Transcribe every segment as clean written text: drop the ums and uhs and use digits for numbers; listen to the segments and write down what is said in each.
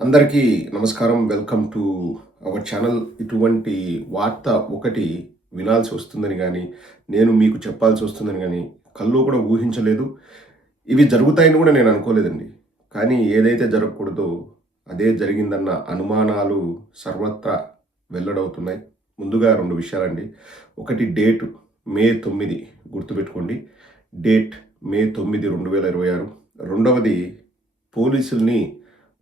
అందరికీ నమస్కారం. Welcome to our channel. ఇటువంటి వార్త ఒకటి వినాల్సి వస్తుందని గానీ, నేను మీకు చెప్పాల్సి వస్తుందని గానీ, కల్లో కూడా ఊహించలేదు. ఇవి జరుగుతాయని కూడా నేను అనుకోలేదండి. కానీ ఏదైతే జరగకూడదో అదే జరిగిందన్న అనుమానాలు సర్వత్రా వెల్లడవుతున్నాయి. ముందుగా 2 విషయాలండి. ఒకటి డేట్ మే 9 గుర్తుపెట్టుకోండి. డేట్ మే 9, 2026. రెండవది పోలీసుల్ని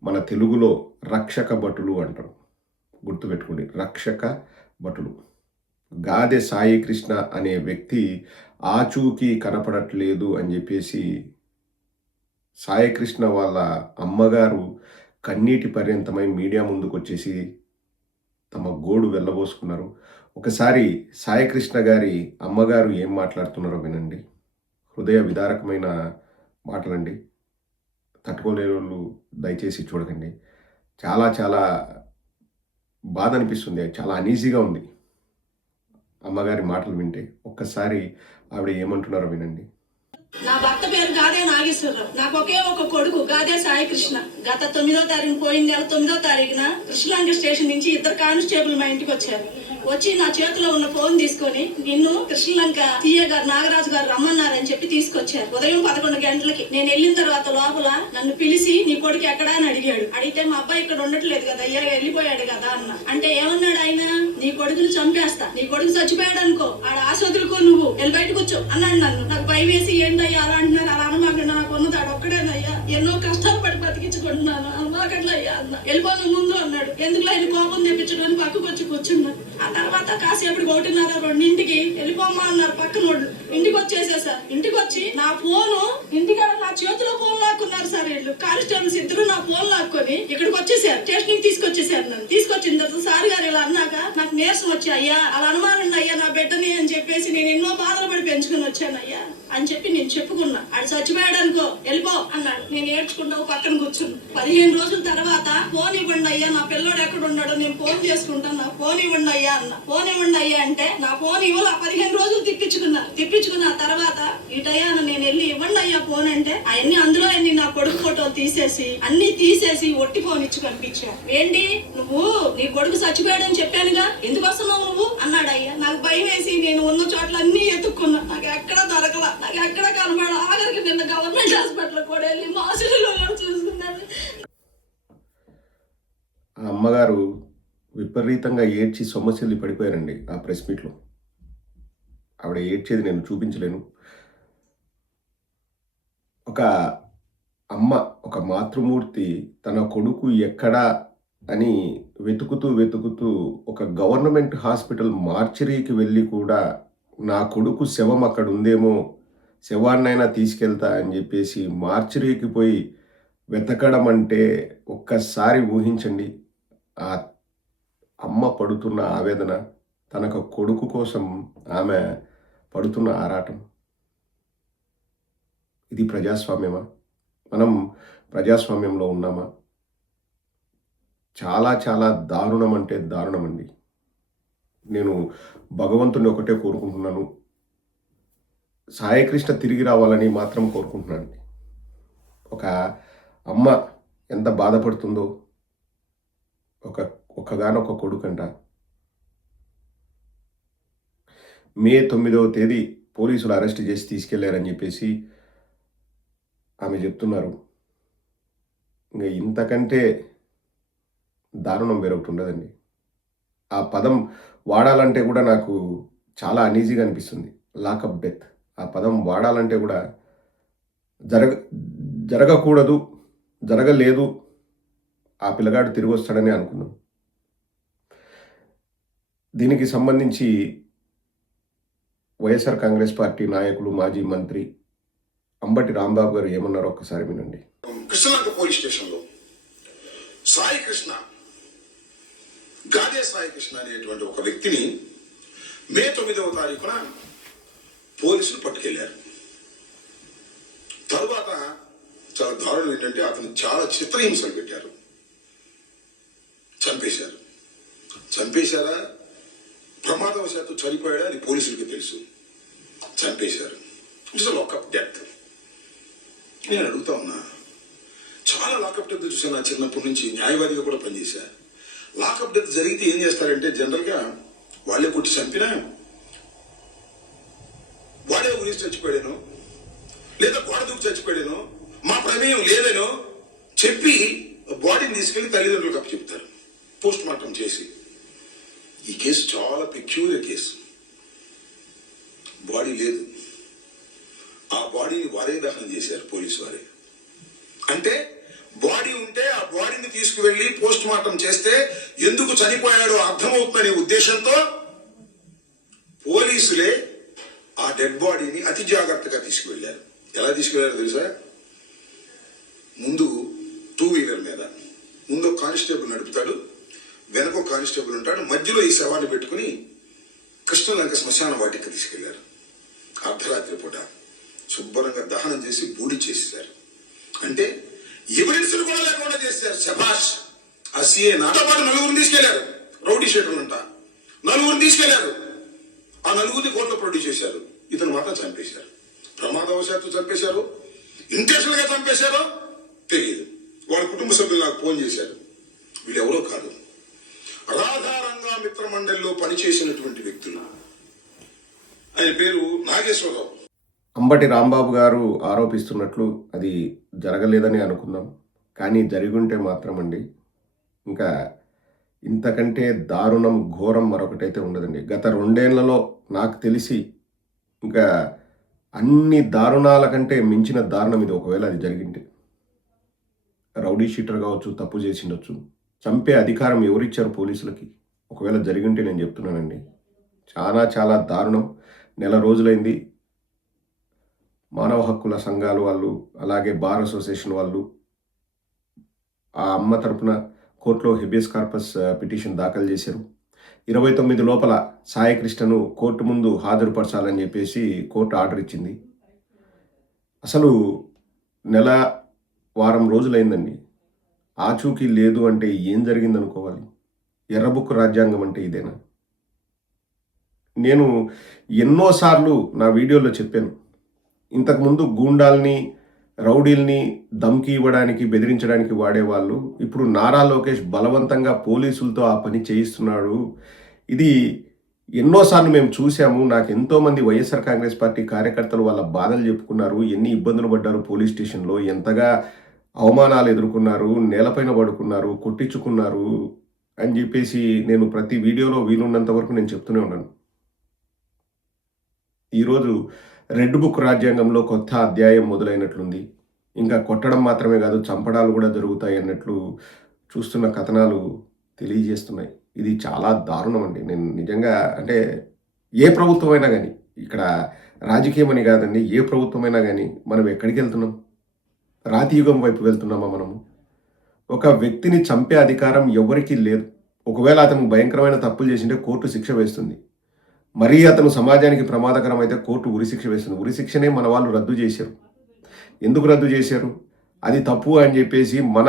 మన తెలుగులో రక్షక భటులు అంటారు. గుర్తుపెట్టుకోండి, రక్షక భటులు. గాదె సాయి కృష్ణ అనే వ్యక్తి ఆచూకీ కనపడట్లేదు అని చెప్పేసి సాయి కృష్ణ వాళ్ళ అమ్మగారు కన్నీటి పర్యంతమై మీడియా ముందుకు వచ్చేసి తమ గోడు వెళ్ళబోసుకున్నారు. ఒకసారి సాయి కృష్ణ గారి అమ్మగారు ఏం మాట్లాడుతున్నారో వినండి. హృదయ విదారకమైన మాటలండి. తట్టుకోలేని వాళ్ళు దయచేసి చూడకండి. చాలా చాలా బాధ అనిపిస్తుంది. చాలా అనీజీగా ఉంది అమ్మగారి మాటలు వింటే. ఒక్కసారి ఆవిడ ఏమంటున్నారో వినండి. నా భర్త పేరు గాదే నాగేశ్వరరావు. నాకు ఒకే ఒక కొడుకు గాదే సాయి కృష్ణ. గత 9వ తారీఖు పోయిన నెల 9వ తారీఖున కృష్ణలంక స్టేషన్ నుంచి 2 కానిస్టేబుల్ మా ఇంటికి వచ్చారు. వచ్చి నా చేతిలో ఉన్న ఫోన్ తీసుకొని నిన్ను కృష్ణలంక సీఏ గారు నాగరాజు గారు రమ్మన్నారని చెప్పి తీసుకొచ్చారు. ఉదయం 11 గంటలకి. నేను వెళ్ళిన తర్వాత లోపల నన్ను పిలిచి నీ కొడుకు ఎక్కడా అని అడిగాడు. అడిగితే మా అబ్బాయి ఇక్కడ ఉండట్లేదు కదా, అయ్యా వెళ్ళిపోయాడు కదా అన్న. అంటే ఏమన్నాడు ఆయన, నీ కొడుకుని చంపేస్తా, నీ కొడుకు చచ్చిపోయాడు అనుకో, ఆడ ఆసుపత్రికో నువ్వు వెళ్ళి బయటకు వచ్చావు అన్నాడు. నన్ను నాకు భయం వేసి ఏంటయ్యా అలా అంటున్నారు, అలా అనమాకండి, నాకు ఉన్నదాడు ఒక్కడేనయ్యా, ఎన్నో కష్టాలు పడి బతికించుకుంటున్నాను, అనమాకట్లా అయ్యా అన్న. వెళ్ళిపోను ముందు అన్నాడు. ఎందుకు ఆయన కోపం తెప్పించడం పక్కకు వచ్చి కూర్చున్నాను. ఆ తర్వాత కాసేపు 1:30, 2ంటికి వెళ్ళిపోమ్మా అన్నారు పక్కనోళ్ళు. ఇంటికి వచ్చేసేసారు. ఇంటికి వచ్చి నా ఫోను ఇంటికాడ నా చేతిలో ఫోన్ లాక్కున్నారు సార్. వీళ్ళు కానిస్టేబుల్స్ ఇద్దరు నా ఫోన్ లాక్కొని ఇక్కడికి వచ్చేసారు. స్టేషన్ కి తీసుకొచ్చేసారు. నన్ను తీసుకొచ్చిన తర్వాత సార్ గారు ఇలా అన్నాక నాకు నీరసం వచ్చి, అయ్యా అలా అనుమానం అయ్యా నా బిడ్డని అని చెప్పేసి నేను ఎన్నో బాధలు పడి పెంచుకుని వచ్చాను అయ్యా అని చెప్పి నేను చెప్పుకున్నా. ఆడు చచ్చిపోయాడు అనుకో వెళ్ళిపో అన్నాడు. నేను ఏడ్చుకుంటా పక్కన కూర్చున్నా. 15 రోజుల తర్వాత ఫోన్ ఇవ్వండి అయ్యా, నా పిల్లోడు ఎక్కడ ఉన్నాడో నేను ఫోన్ చేసుకుంటాను, నా ఫోన్ ఇవ్వండి అయ్యా అన్న. ఫోన్ ఇవ్వండి అయ్యా అంటే నా ఫోన్ ఇవ్వాలి. 15 రోజులు తిప్పించుకున్న తర్వాత ఇటయ్యా నేను వెళ్ళి ఇవ్వండి అయ్యా ఫోన్ అంటే అవన్నీ అందులో అన్ని నా కొడుకు ఫోటోలు తీసేసి ఒట్టి ఫోన్ ఇచ్చి కనిపించా. ఏంటి నువ్వు నీ కొడుకు చచ్చిపోయాడని చెప్పానుగా, ఎందుకు వస్తున్నావు నువ్వు అన్నాడు. అయ్యా నాకు భయం వేసి నేను ఉన్న చోట్ల అన్ని ఎత్తుక్కున్నా, నాకు ఎక్కడ దొరకలా, నాకు ఎక్కడ కనబడ. ఆఖరికి నిన్న గవర్నమెంట్ హాస్పిటల్ కూడా వెళ్ళి మాసులో చూసుకున్నాను. ఆ అమ్మగారు విపరీతంగా ఏడ్చి సొమ్మసిల్లి పడిపోయారండి ఆ ప్రెస్ మీట్లో. ఆవిడ ఏడ్చేది నేను చూపించలేను. ఒక అమ్మ, ఒక మాతృమూర్తి తన కొడుకు ఎక్కడా అని వెతుకుతూ ఒక గవర్నమెంట్ హాస్పిటల్ మార్చరీకి వెళ్ళి కూడా నా కొడుకు శవం అక్కడ ఉందేమో, శవాన్నైనా తీసుకెళ్తా అని చెప్పేసి మార్చరీకి పోయి వెతకడం అంటే ఒక్కసారి ఊహించండి. ఆ అమ్మ పడుతున్న ఆవేదన, తనకు కొడుకు కోసం ఆమె పడుతున్న ఆరాటం. ఇది ప్రజాస్వామ్యమా? మనం ప్రజాస్వామ్యంలో ఉన్నామా? చాలా చాలా దారుణం అంటే దారుణమండి. నేను భగవంతుని ఒకటే కోరుకుంటున్నాను, సాయికృష్ణ తిరిగి రావాలని మాత్రం కోరుకుంటున్నాను. ఒక అమ్మ ఎంత బాధపడుతుందో, ఒక్కగానొక్క కొడుకంట. మే 9వ తేదీ పోలీసులు అరెస్ట్ చేసి తీసుకెళ్లారని చెప్పేసి ఆమె చెప్తున్నారు. ఇంకా ఇంతకంటే దారుణం వేరొకటి ఉండదండి. ఆ పదం వాడాలంటే కూడా నాకు చాలా అనీజీగా అనిపిస్తుంది. Lockup death. ఆ పదం వాడాలంటే కూడా జరగకూడదు, జరగలేదు, ఆ పిల్లగాడు తిరిగి వస్తాడని అనుకున్నాం. దీనికి సంబంధించి వైఎస్ఆర్ కాంగ్రెస్ పార్టీ నాయకులు, మాజీ మంత్రి అంబటి రాంబాబు గారు ఏమన్నారో ఒక్కసారి వినండి. కృష్ణలంక పోలీస్ స్టేషన్లో సాయి కృష్ణ, గాదే సాయి కృష్ణ అనేటువంటి ఒక వ్యక్తిని మే 9వ తారీఖున పోలీసులు పట్టుకెళ్లారు. తరువాత చాలా దారుణం ఏంటంటే అతను చాలా చిత్రహింసలు పెట్టారు. చంపేశారా, ప్రమాదవశాత్తు చనిపోయాడా అని పోలీసులకి తెలుసు. చంపేశారు. It's lockup death. నేను అడుగుతా ఉన్నా, చాలా లాకప్ డెత్ చూసాను నా చిన్నప్పటి నుంచి, న్యాయవాదిగా కూడా పనిచేశా. లాకప్ డెత్ జరిగితే ఏం చేస్తారంటే జనరల్గా వాళ్ళే కొట్టి చంపినా, వాడే ఉరికి చచ్చిపోయాను లేదా గోడ దూకి చచ్చిపోయాను, మా ప్రమేయం లేదనో చెప్పి బాడీని తీసుకెళ్లి తల్లిదండ్రులకు అప్పచెప్తారు పోస్ట్ మార్టం చేసి. ఈ కేసు చాలా పెక్యూరియర్ కేసు. బాడీ లేదు, ఆ బాడీని వారే దహనం చేశారు, పోలీసు వారే. అంటే బాడీ ఉంటే ఆ బాడీని తీసుకువెళ్లి పోస్ట్ మార్టం చేస్తే ఎందుకు చనిపోయాడో అర్థమవుతుందనే ఉద్దేశంతో పోలీసులే ఆ డెడ్ బాడీని అతి జాగ్రత్తగా తీసుకువెళ్లారు. ఎలా తీసుకువెళ్లారో తెలుసా? ముందు 2 వీలర్ మీద ముందు కానిస్టేబుల్ నడుపుతాడు, వెనక కానిస్టేబుల్ ఉంటాడు, మధ్యలో ఈ శవాన్ని పెట్టుకుని కృష్ణలంక శ్మశాన వాటికి తీసుకెళ్లారు. అర్ధరాత్రి పూట శుభ్రంగా దహనం చేసి బూడి చేసేశారు. అంటే ఎవిడెన్స్ కూడా లేకుండా చేశారు. శభాష్. ఆ సీఏ నాతో పాటు 4 తీసుకెళ్లారు, రౌడీ షీటర్లు అంట 4 తీసుకెళ్లారు. ఆ 4 కోర్టులో ప్రొడ్యూస్ చేశారు. ఇతను మాత్రం చంపేశారు. ప్రమాదవశాత్తు చంపేశారు, ఇంటెన్షనల్ గా చంపేశారో తెలియదు. వాళ్ళ కుటుంబ సభ్యులు నాకు ఫోన్ చేశారు. వీళ్ళు ఎవరో కాదు, రాధారంగా మిత్ర మండలిలో పనిచేసినటువంటి వ్యక్తులు. ఆయన పేరు నాగేశ్వరరావు. అంబటి రాంబాబు గారు ఆరోపిస్తున్నట్లు అది జరగలేదని అనుకుందాం. కానీ జరిగుంటే మాత్రం అండి ఇంకా ఇంతకంటే దారుణం, ఘోరం మరొకటైతే ఉండదండి. గత 2 ఏళ్లలో నాకు తెలిసి ఇంకా అన్ని దారుణాల కంటే మించిన దారుణం ఇది. ఒకవేళ అది జరిగింటే రౌడీ షీటర్ కావచ్చు, తప్పు చేసిండొచ్చు. చంపే అధికారం ఎవరిచ్చారు పోలీసులకి? ఒకవేళ జరిగింటే నేను చెప్తున్నానండి, చాలా చాలా దారుణం. నెల రోజులైంది మానవ హక్కుల సంఘాలు వాళ్ళు, అలాగే బార్ అసోసియేషన్ వాళ్ళు ఆ అమ్మ తరపున కోర్టులో హెబియస్ కార్పస్ పిటిషన్ దాఖలు చేశారు. 29 లోపల సాయికృష్ణను కోర్టు ముందు హాజరుపరచాలని చెప్పేసి కోర్టు ఆర్డర్ ఇచ్చింది. అసలు నెల వారం రోజులైందండి, ఆచూకీ లేదు అంటే ఏం జరిగిందనుకోవాలి? ఎర్రబుక్కు రాజ్యాంగం అంటే ఇదేనా? నేను ఎన్నోసార్లు నా వీడియోలో చెప్పాను, ఇంతకుముందు గూండాల్ని, రౌడీల్ని ధమ్కి ఇవ్వడానికి, బెదిరించడానికి వాడేవాళ్ళు ఇప్పుడు నారా లోకేష్ బలవంతంగా పోలీసులతో ఆ పని చేయిస్తున్నాడు. ఇది ఎన్నోసార్లు మేము చూసాము. నాకు ఎంతోమంది వైఎస్ఆర్ కాంగ్రెస్ పార్టీ కార్యకర్తలు వాళ్ళ బాధలు చెప్పుకున్నారు, ఎన్ని ఇబ్బందులు పడ్డారు పోలీస్ స్టేషన్లో, ఎంతగా అవమానాలు ఎదుర్కొన్నారు, నేలపైన పడుకున్నారు, కొట్టించుకున్నారు అని చెప్పేసి నేను ప్రతి వీడియోలో వీలున్నంత వరకు నేను చెప్తూనే ఉన్నాను. ఈరోజు రెడ్ బుక్ రాజ్యాంగంలో కొత్త అధ్యాయం మొదలైనట్లుంది. ఇంకా కొట్టడం మాత్రమే కాదు, చంపడాలు కూడా జరుగుతాయి అన్నట్లు చూస్తున్న కథనాలు తెలియజేస్తున్నాయి. ఇది చాలా దారుణం అండి. నేను నిజంగా అంటే ఏ ప్రభుత్వమైనా కానీ, ఇక్కడ రాజకీయం అని కాదండి, ఏ ప్రభుత్వమైనా కానీ మనం ఎక్కడికి వెళ్తున్నాం? రాతియుగం వైపు వెళ్తున్నామా మనము? ఒక వ్యక్తిని చంపే అధికారం ఎవరికీ లేదు. ఒకవేళ అతను భయంకరమైన తప్పులు చేసింటే కోర్టు శిక్ష వేస్తుంది. మరీ అతను సమాజానికి ప్రమాదకరం అయితే కోర్టు ఉరిశిక్ష వేస్తుంది. ఉరిశిక్షనే మన వాళ్ళు రద్దు చేశారు. ఎందుకు రద్దు చేశారు? అది తప్పు అని చెప్పేసి మన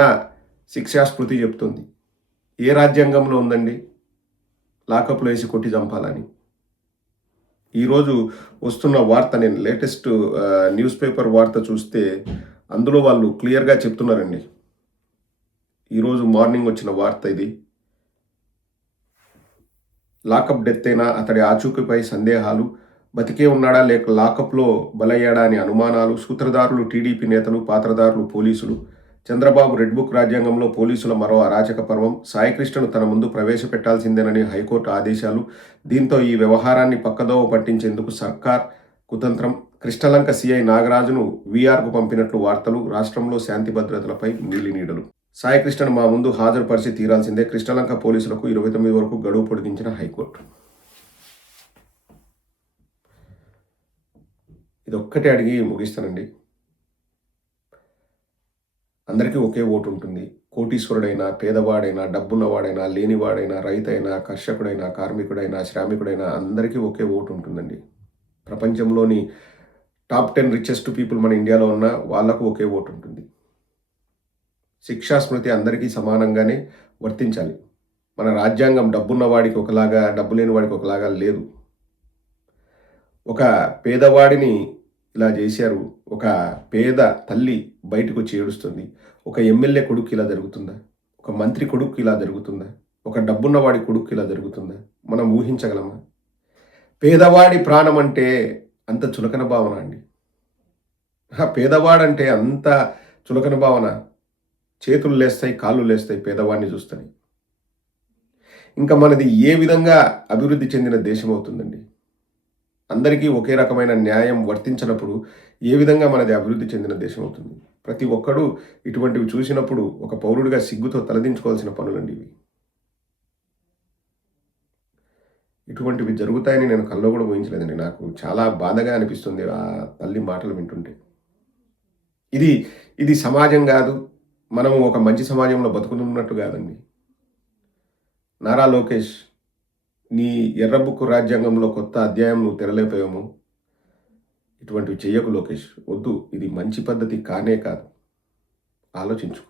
శిక్షాస్మృతి చెప్తుంది. ఏ రాజ్యాంగంలో ఉందండి లాకప్లో వేసి కొట్టి చంపాలని? ఈరోజు వస్తున్న వార్త, నేను లేటెస్ట్ న్యూస్ పేపర్ వార్త చూస్తే అందులో వాళ్ళు క్లియర్గా చెప్తున్నారండి. ఈరోజు మార్నింగ్ వచ్చిన వార్త ఇది. లాకప్ డెత్ అయినా అతడి ఆచూకీపై సందేహాలు, బతికే ఉన్నాడా లేక లాకప్లో బలయ్యాడా అని అనుమానాలు, సూత్రధారులు టీడీపీ నేతలు, పాత్రధారులు పోలీసులు. చంద్రబాబు రెడ్ బుక్ రాజ్యాంగంలో పోలీసుల మరో అరాచక పర్వం. సాయికృష్ణను తన ముందు ప్రవేశపెట్టాల్సిందేనని హైకోర్టు ఆదేశాలు. దీంతో ఈ వ్యవహారాన్ని పక్కదోవ పట్టించేందుకు సర్కార్ కుతంత్రం. కృష్ణలంక సీఐ నాగరాజును వీఆర్కు పంపినట్లు వార్తలు. రాష్ట్రంలో శాంతి భద్రతలపై నీలినీడలు. సాయికృష్ణను మా ముందు హాజరుపరిచి తీరాల్సిందే. కృష్ణలంక పోలీసులకు 29 వరకు గడువు పొడిగించిన హైకోర్టు. ఇదొక్కటే అడిగి ముగిస్తానండి. అందరికీ ఒకే ఓటు ఉంటుంది. కోటీశ్వరుడైనా, పేదవాడైనా, డబ్బున్నవాడైనా, లేనివాడైనా, రైతైనా, కర్షకుడైనా, కార్మికుడైనా, శ్రామికుడైనా అందరికీ ఒకే ఓటు ఉంటుందండి. ప్రపంచంలోని టాప్ 10 రిచెస్ట్ పీపుల్ మన ఇండియాలో ఉన్న వాళ్ళకు ఒకే ఓటు ఉంటుంది. శిక్షా స్మృతి అందరికీ సమానంగానే వర్తించాలి. మన రాజ్యాంగం డబ్బున్న వాడికి ఒకలాగా, డబ్బు లేని వాడికి ఒకలాగా లేదు. ఒక పేదవాడిని ఇలా చేశారు. ఒక పేద తల్లి బయటకు వచ్చి ఏడుస్తుంది. ఒక ఎమ్మెల్యే కొడుకు ఇలా జరుగుతుందా? ఒక మంత్రి కొడుకు ఇలా జరుగుతుందా? ఒక డబ్బున్నవాడి కొడుకు ఇలా జరుగుతుందా? మనం ఊహించగలమా? పేదవాడి ప్రాణం అంటే అంత చులకన భావన అండి. పేదవాడంటే అంత చులకన భావన. చేతులు లేస్తాయి, కాళ్ళు లేస్తాయి పేదవాడిని చూస్తని. ఇంకా మనది ఏ విధంగా అభివృద్ధి చెందిన దేశం అవుతుందండి? అందరికీ ఒకే రకమైన న్యాయం వర్తించినప్పుడు ఏ విధంగా మనది అభివృద్ధి చెందిన దేశం అవుతుంది? ప్రతి ఒక్కడు ఇటువంటివి చూసినప్పుడు ఒక పౌరుడిగా సిగ్గుతో తలదించుకోవాల్సిన పనులండి ఇవి. ఇటువంటివి జరుగుతాయని నేను కల్లో కూడా ఊహించలేదండి. నాకు చాలా బాధగా అనిపిస్తుంది ఆ తల్లి మాటలు వింటుంటే. ఇది ఇది సమాజం కాదు. మనం ఒక మంచి సమాజంలో బతుకుతున్నట్టు కాదండి. నారా లోకేష్, నీ ఎర్రబుక్కు రాజ్యాంగంలో కొత్త అధ్యాయం నువ్వు తెరలేపోయాము. ఇటువంటివి చెయ్యకు లోకేష్. వద్దు. ఇది మంచి పద్ధతి కానే కాదు. ఆలోచించుకో.